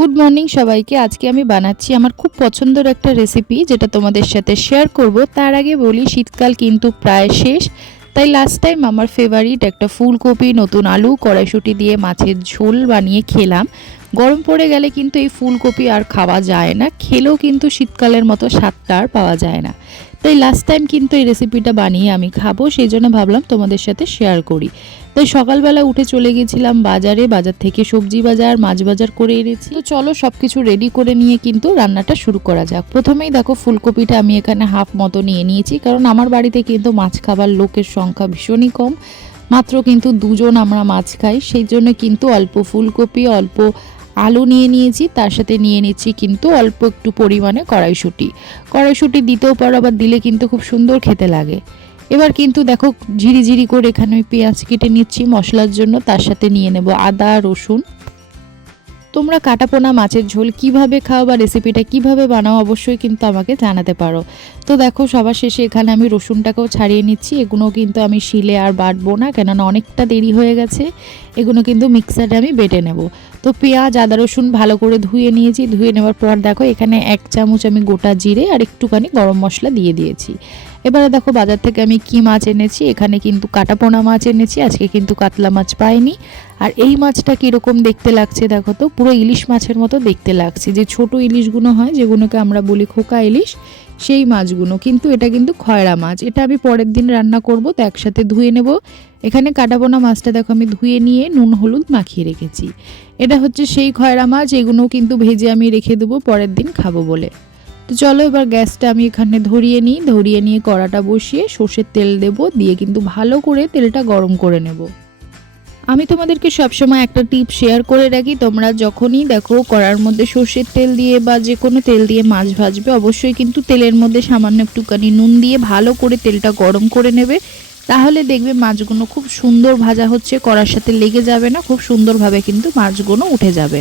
Good morning সবাইকে। আজকে আমি বানাচ্ছি আমার খুব পছন্দের একটা রেসিপি যেটা তোমাদের সাথে শেয়ার করব। তার আগে বলি, শীতকাল কিন্তু প্রায় শেষ। তাই লাস্ট টাইম আমার ফেভারিট একটা ফুলকপি, নতুন আলু, কড়াইশুটি দিয়ে মাছের ঝোল বানিয়ে খেলাম। গরম পড়ে গেলে কিন্তু এই ফুলকপি আর খাওয়া যায় না। খেলেও কিন্তু শীতকালের মতো স্বাদটা আর পাওয়া যায় না। তাই লাস্ট টাইম কিন্তু এই রেসিপিটা বানিয়ে আমি খাব, সেই জন্য ভাবলাম তোমাদের সাথে শেয়ার করি। তাই সকালবেলা উঠে চলে গেছিলাম বাজারে, বাজার থেকে সবজি বাজার, মাছ বাজার করে এনেছি। তো চলো সব কিছু রেডি করে নিয়ে কিন্তু রান্নাটা শুরু করা যাক। প্রথমেই দেখো ফুলকপিটা আমি এখানে হাফ মতো নিয়ে নিয়েছি, কারণ আমার বাড়িতে কিন্তু মাছ খাবার লোকের সংখ্যা ভীষণই কম। মাত্র কিন্তু দুজন আমরা মাছ খাই, সেই জন্য কিন্তু অল্প ফুলকপি, অল্প আলু নিয়ে নিয়েছি, তার সাথে নিয়ে নিচ্ছি কিন্তু অল্প একটু পরিমাণে কড়াইশুঁটি। কড়াইশুঁটি দিতেও পারো, আবার দিলে কিন্তু খুব সুন্দর খেতে লাগে। এবার কিন্তু দেখো ঝিরি ঝিরি করে এখানে আমি পেঁয়াজ কেটে নিচ্ছি, মশলার জন্য তার সাথে নিয়ে নেব আদা, রসুন। তোমরা কাটাপোনা মাছের ঝোল কীভাবে খাও বা রেসিপিটা কীভাবে বানাও অবশ্যই কিন্তু আমাকে জানাতে পারো। তো দেখো, সবার শেষে এখানে আমি রসুনটাকেও ছাড়িয়ে নিচ্ছি। এগুলো কিন্তু আমি শিলে আর বাটবো না, কেননা অনেকটা দেরি হয়ে গেছে। এগুলো কিন্তু মিক্সারে আমি বেটে নেব। তো পেঁয়াজ, আদা, রসুন ভালো করে ধুয়ে নিয়েছি। ধুয়ে নেওয়ার পর দেখো, এখানে এক চামচ আমি গোটা জিরে আর একটুখানি গরম মশলা দিয়ে দিয়েছি। এবারে দেখো, বাজার থেকে আমি কি মাছ এনেছি? এখানে কিন্তু কাটাপোনা মাছ এনেছি। আজকে কিন্তু কাতলা মাছ পাইনি। আর এই মাছটা কীরকম দেখতে লাগছে দেখো তো? পুরো ইলিশ মাছের মতো দেখতে লাগছে। যে ছোট ইলিশগুলো হয়, যেগুলোকে আমরা বলি খোকা ইলিশ, সেই মাছগুলো। কিন্তু এটা কিন্তু খয়রা মাছ। এটা আমি পরের দিন রান্না করব, তো একসাথে ধুয়ে নেব। এখানে কাটাপোনা মাছটা দেখো আমি ধুয়ে নিয়ে নুন, হলুদ মাখিয়ে রেখেছি। এটা হচ্ছে সেই খয়রা মাছ এগুলো কিন্তু ভেজে আমি রেখে দেবো, পরের দিন খাব বলে। তো চলো এবার গ্যাসটা আমি এখানে ধরিয়ে নিই। ধরিয়ে নিয়ে কড়াটা বসিয়ে সর্ষের তেল দেব, দিয়ে কিন্তু ভালো করে তেলটা গরম করে নেব। আমি তোমাদেরকে সবসময় একটা টিপ শেয়ার করে রাখি। তোমরা যখনই দেখো কড়ার মধ্যে সর্ষের তেল দিয়ে বা যে কোনো তেল দিয়ে মাছ ভাজবে, অবশ্যই কিন্তু তেলের মধ্যে সামান্য একটুখানি নুন দিয়ে ভালো করে তেলটা গরম করে নেবে। তাহলে দেখবে মাছগুলো খুব সুন্দর ভাজা হচ্ছে, কড়ার সাথে লেগে যাবে না, খুব সুন্দরভাবে কিন্তু মাছগুলো উঠে যাবে।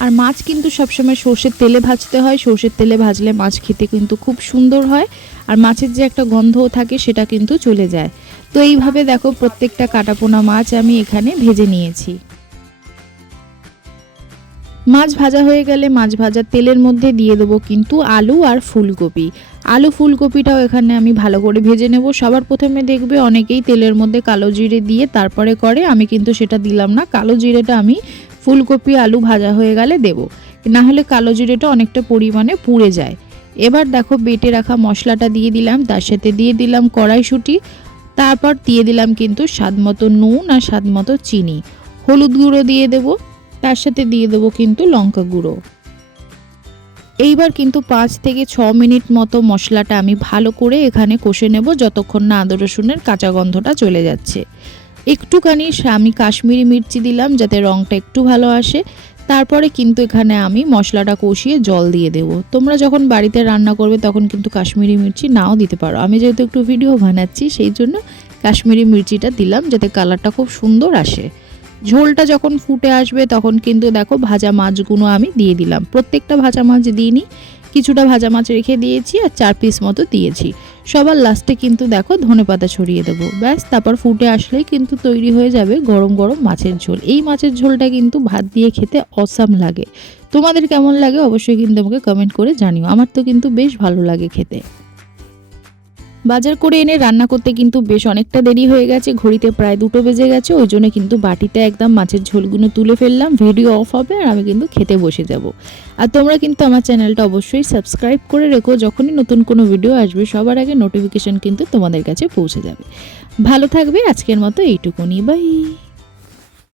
আর মাছ কিন্তু সবসময় সর্ষের তেলে ভাজতে হয়। সর্ষের তেলে ভাজলে মাছ খেতে কিন্তু খুব সুন্দর হয়। আর মাছের যে একটা গন্ধও থাকে, সেটা কিন্তু চলে যায়। তো এইভাবে দেখো প্রত্যেকটা কাটাপোনা মাছ আমি এখানে ভেজে নিয়েছি। মাছ ভাজা হয়ে গেলে মাছ ভাজার তেলের মধ্যে দিয়ে দেবো কিন্তু আলু আর ফুলকপি। আলু ফুলকপিটাও এখানে আমি ভালো করে ভেজে নেব। সবার প্রথমে দেখবে অনেকেই তেলের মধ্যে কালো জিরে দিয়ে তারপরে করে, আমি কিন্তু সেটা দিলাম না। কালো জিরেটা আমি ফুলকপি, আলু ভাজা হয়ে গেলে দেব। না হলে কালো জিরেটা অনেকটা পরিমাণে পুড়ে যায়। এবার দেখো বেটে রাখা মশলাটা দিয়ে দিলাম, তার সাথে দিয়ে দিলাম কড়াইশুঁটি তারপর দিয়ে দিলাম কিন্তু স্বাদ মতো নুন আর স্বাদ মতো চিনি। হলুদ গুঁড়ো দিয়ে দেব, তার সাথে দিয়ে দেবো কিন্তু লঙ্কা গুঁড়ো। এইবার কিন্তু পাঁচ থেকে ছ মিনিট মতো মশলাটা আমি ভালো করে এখানে কষে নেব যতক্ষণ না আদা রসুনের কাঁচা গন্ধটা চলে যাচ্ছে। একটুখানি আমি কাশ্মীরি মির্চি দিলাম যাতে রঙটা একটু ভালো আসে। তারপরে কিন্তু এখানে আমি মশলাটা কষিয়ে জল দিয়ে দেবো। তোমরা যখন বাড়িতে রান্না করবে তখন কিন্তু কাশ্মীরি মির্চি নাও দিতে পারো। আমি যেহেতু একটু ভিডিও বানাচ্ছি, সেই জন্য কাশ্মীরি মির্চিটা দিলাম যাতে কালারটা খুব সুন্দর আসে। ঝোলটা যখন ফুটে আসবে তখন কিন্তু দেখো ভাজা মাছগুলো আমি দিয়ে দিলাম। প্রত্যেকটা ভাজা মাছ দিইনি কিছুটা ভাজা মাছ রেখে দিয়েছি আর চার পিস মতো দিয়েছি। সবার লাস্টে কিন্তু দেখো ধনে পাতা ছড়িয়ে দেবো। ব্যাস, তারপর ফুটে আসলেই কিন্তু তৈরি হয়ে যাবে গরম গরম মাছের ঝোল। এই মাছের ঝোলটা কিন্তু ভাত দিয়ে খেতে অসাম লাগে। তোমাদের কেমন লাগে অবশ্যই কিন্তু আমাকে কমেন্ট করে জানিও। আমার তো কিন্তু বেশ ভালো লাগে খেতে। বাজার করে এনে রান্না করতে কিন্তু বেশ অনেকটা দেরি হয়ে গেছে। ঘড়িতে প্রায় দুটো বেজে গেছে। ওই জন্য কিন্তু বাটিতে একদম মাছের ঝোলগুলো তুলে ফেললাম। ভিডিও অফ হবে আর আমি কিন্তু খেতে বসে যাব। আর তোমরা কিন্তু আমার চ্যানেলটা অবশ্যই সাবস্ক্রাইব করে রেখো। যখনই নতুন কোনো ভিডিও আসবে, সবার আগে নোটিফিকেশন কিন্তু তোমাদের কাছে পৌঁছে যাবে। ভালো থাকবে। আজকের মতো এইটুকুনি। বাই